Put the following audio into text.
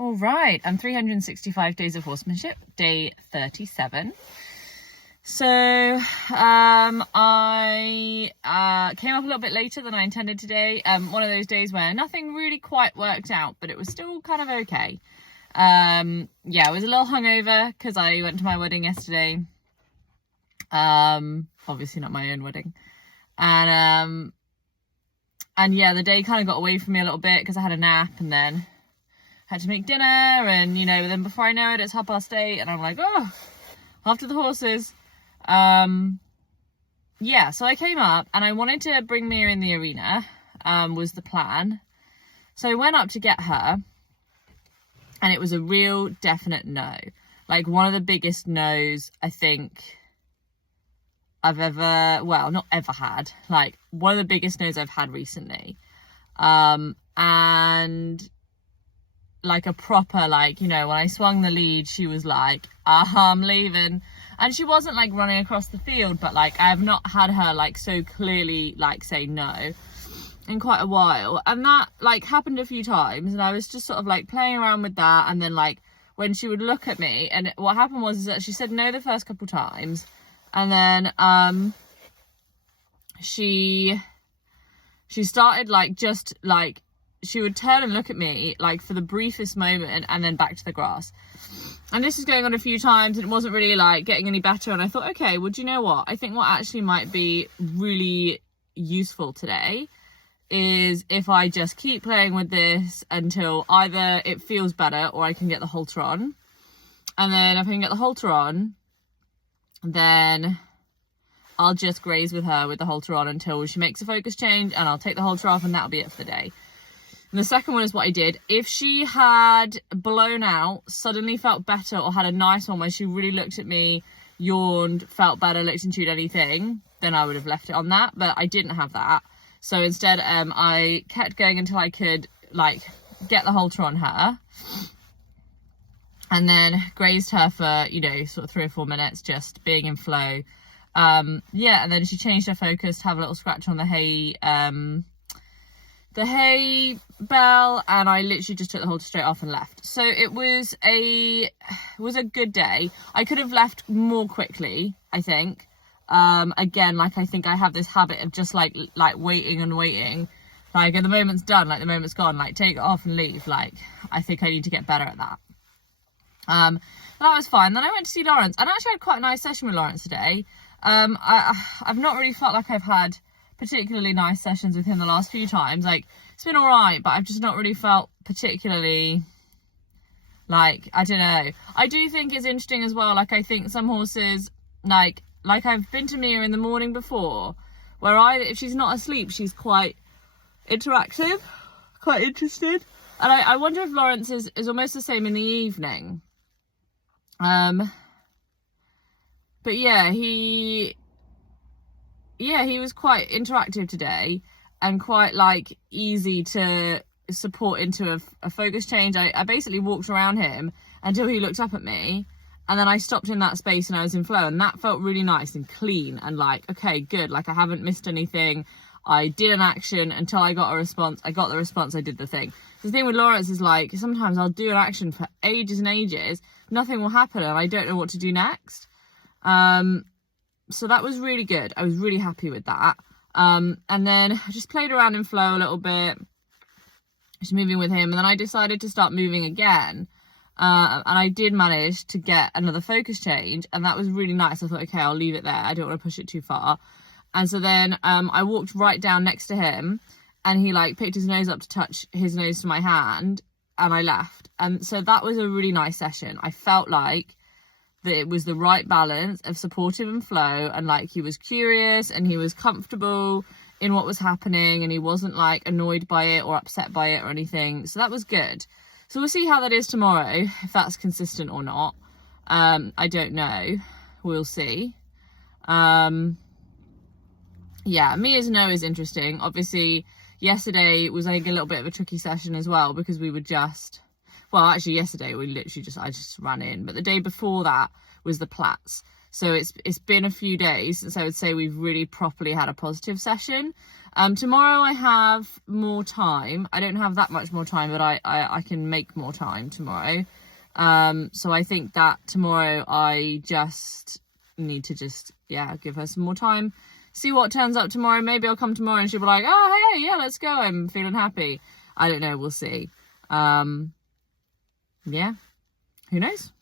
All right, I'm 365 days of horsemanship, day 37. So I came up a little bit later than I intended today. One of those days where nothing really quite worked out, but it was still kind of okay. Yeah, I was a little hungover because I went to my wedding yesterday. Obviously not my own wedding. And yeah, the day kind of got away from me a little bit because I had a nap and then had to make dinner, and then before I know it, it's 8:30 and I'm like, oh, after the horses. Yeah, so I came up and I wanted to bring Mia in the arena, was the plan. So I went up to get her and it was a real definite no. Like one of the biggest no's I think I've ever, well, not ever had, like one of the biggest no's I've had recently. And like a proper, like, when I swung the lead, she was like, I'm leaving. And she wasn't like running across the field, but like I have not had her like so clearly like say no in quite a while. And that like happened a few times, and I was just sort of like playing around with that. And then like when she would look at me, and what happened was is that she said no the first couple times, and then she started like just like she would turn and look at me like for the briefest moment and then back to the grass. And this was going on a few times and it wasn't really like getting any better. And I thought, okay, well, do you know what? I think what actually might be really useful today is if I just keep playing with this until either it feels better or I can get the halter on. And then if I can get the halter on, then I'll just graze with her with the halter on until she makes a focus change, and I'll take the halter off and that'll be it for the day. And the second one is what I did. If she had blown out, suddenly felt better, or had a nice one where she really looked at me, yawned, felt better, looked into anything, then I would have left it on that. But I didn't have that. So instead, I kept going until I could like get the halter on her, and then grazed her for, sort of 3 or 4 minutes, just being in flow. Yeah, and then she changed her focus to have a little scratch on the hay bell, and I literally just took the halter straight off and left. So it was a good day. I could have left more quickly, I think. Again, like I think I have this habit of just like waiting and waiting. Like if the moment's done, like the moment's gone, like take it off and leave. Like I think I need to get better at that. But that was fine. Then I went to see Lawrence, and I actually had quite a nice session with Lawrence today. I've not really felt like I've had particularly nice sessions with him the last few times. Like it's been all right, but I've just not really felt particularly, like, I don't know. I do think it's interesting as well. Like I think some horses, like I've been to Mia in the morning before, where if she's not asleep, she's quite interactive, quite interested. And I wonder if Lawrence is almost the same in the evening. But yeah, he was quite interactive today and quite like easy to support into a focus change. I basically walked around him until he looked up at me, and then I stopped in that space and I was in flow, and that felt really nice and clean and like, okay, good. Like I haven't missed anything. I did an action until I got a response. I got the response. I did the thing. The thing with Lawrence is like, sometimes I'll do an action for ages and ages. Nothing will happen and I don't know what to do next. So that was really good. I was really happy with that. And then I just played around in flow a little bit, just moving with him. And then I decided to start moving again. And I did manage to get another focus change, and that was really nice. I thought, okay, I'll leave it there. I don't want to push it too far. And so then I walked right down next to him, and he like picked his nose up to touch his nose to my hand, and I left. And so that was a really nice session. I felt like that it was the right balance of supportive and flow, and like he was curious and he was comfortable in what was happening, and he wasn't like annoyed by it or upset by it or anything. So that was good. So we'll see how that is tomorrow, if that's consistent or not. I don't know. We'll see. Yeah, Mia's no is interesting. Obviously, yesterday was like a little bit of a tricky session as well, because we were just, well, actually yesterday we literally I just ran in, but the day before that was the Platts. So it's been a few days since I would say we've really properly had a positive session. Tomorrow I have more time. I don't have that much more time, but I can make more time tomorrow. So I think that tomorrow I just need to give her some more time, see what turns up tomorrow. Maybe I'll come tomorrow and she'll be like, oh, hey, yeah, let's go. I'm feeling happy. I don't know. We'll see. Yeah, who knows?